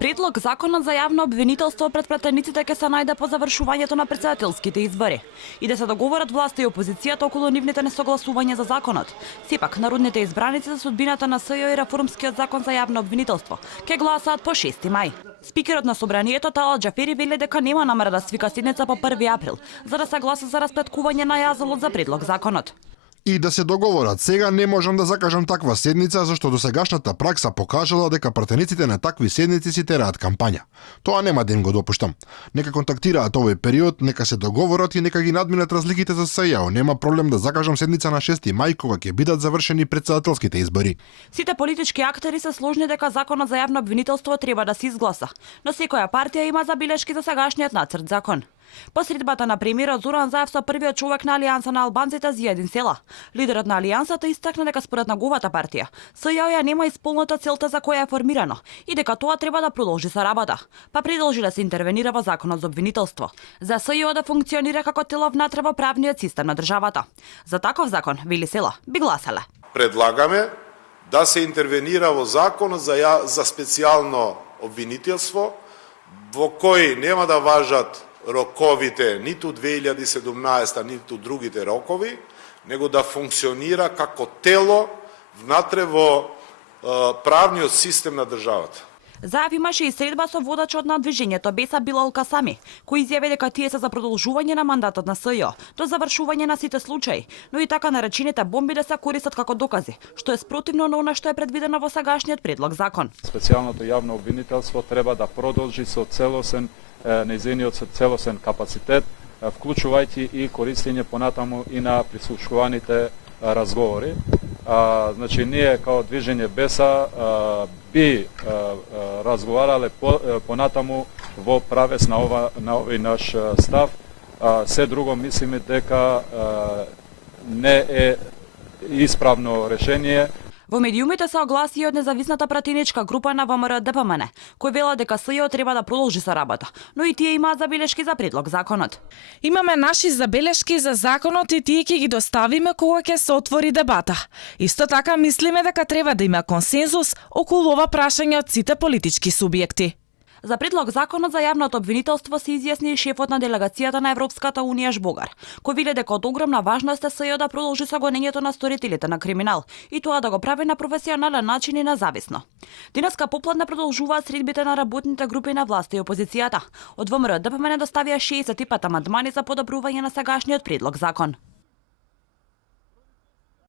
Предлог законот за јавно обвинителство пред пратениците ќе се најде по завршувањето на претседателските избори и да се договорат власта и опозицијата околу нивните несогласувања за законот. Сепак, народните избраници за судбината на СЈО и реформскиот закон за јавно обвинителство ќе гласаат по 6 мај. Спикерот на собранието Талал Џафери вели дека нема намера да свика седница по 1 април, за да се гласа за расплеткување на јазолот за предлог законот. И да се договорат. Сега не можам да закажам таква седница, зашто досегашната пракса покажала дека пратениците на такви седници си тераат кампања. Тоа нема да им го допуштам. Нека контактираат овој период, нека се договорат и нека ги надминат разликите за СЈО. Нема проблем да закажам седница на 6 мај кога ќе бидат завршени претседателските избори. Сите политички актери се сложни дека законот за јавно обвинителство треба да се изгласа, но секоја партија има забелешки за сегашниот нацрт закон. По средбата на премиерот Зоран Заев со првиот човек на Алијанса на албанците за един села. Лидерот на Алијансата истакна дека според неговата партија, СЈО ја нема исполнета целта за која е формирано и дека тоа треба да продолжи со работа. Па продолжи да се интервенира во законот за обвинителство. За СЈО да функционира како тело внатре во правниот систем на државата. За таков закон, вели Села, би гласале. Предлагаме да се интервенира во законот за специјално обвинителство, во кој нема да важат роковите ниту 2017, ниту другите рокови, него да функционира како тело внатре во правниот систем на државата. Заев имаше и средба со водачот на движењето Беса Билал Касами, кој изјави дека тие се за продолжување на мандатот на СЈО до завршување на сите случаи, но и така наречените бомби да се користат како докази, што е спротивно на она што е предвидено во сегашниот предлог закон. Специјалното јавно обвинителство треба да продолжи со нејзиниот целосен капацитет, вклучувајќи и користење понатаму и на прислушуваните разговори. Значи, ние као движење Беса би разговарале понатаму во правец на овој наш став. Се друго мислиме дека не е исправно решение. Во медиумите се огласи и од независната пратеничка група на ВМРО-ДПМН, кој вела дека СЈО треба да продолжи со работа, но и тие имаат забелешки за предлог законот. Имаме наши забелешки за законот и тие ќе ги доставиме кога ќе се отвори дебата. Исто така мислиме дека треба да има консензус околу ова прашање од сите политички субјекти. За предлог законот за јавното обвинителство се изјасни и шефот на делегацијата на Европската унија Жбогар, кој вели дека од огромна важност е СЈО да продолжи со гонењето на сторителите на криминал и тоа да го прави на професионален начин и независно. Денеска попладне продолжуваат средбите на работните групи на власта и опозицијата. Од ВМРО-ДПМН доставија 65 амандмани за подобрување на сегашниот предлог закон.